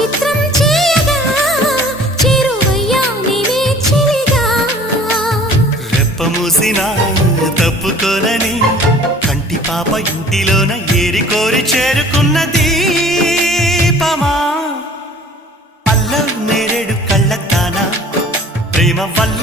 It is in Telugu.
చిత్రం చేయగా చేరువయ్యా నేనే చెలిగా రెప్ప మూసినా తప్పుకోనని కంటి పాప ఇంటిలోన ఏరి కోరి చేరుకున్న దీపమా అల్లం నేరేడు కళ్ళతానా ప్రేమ వల్ల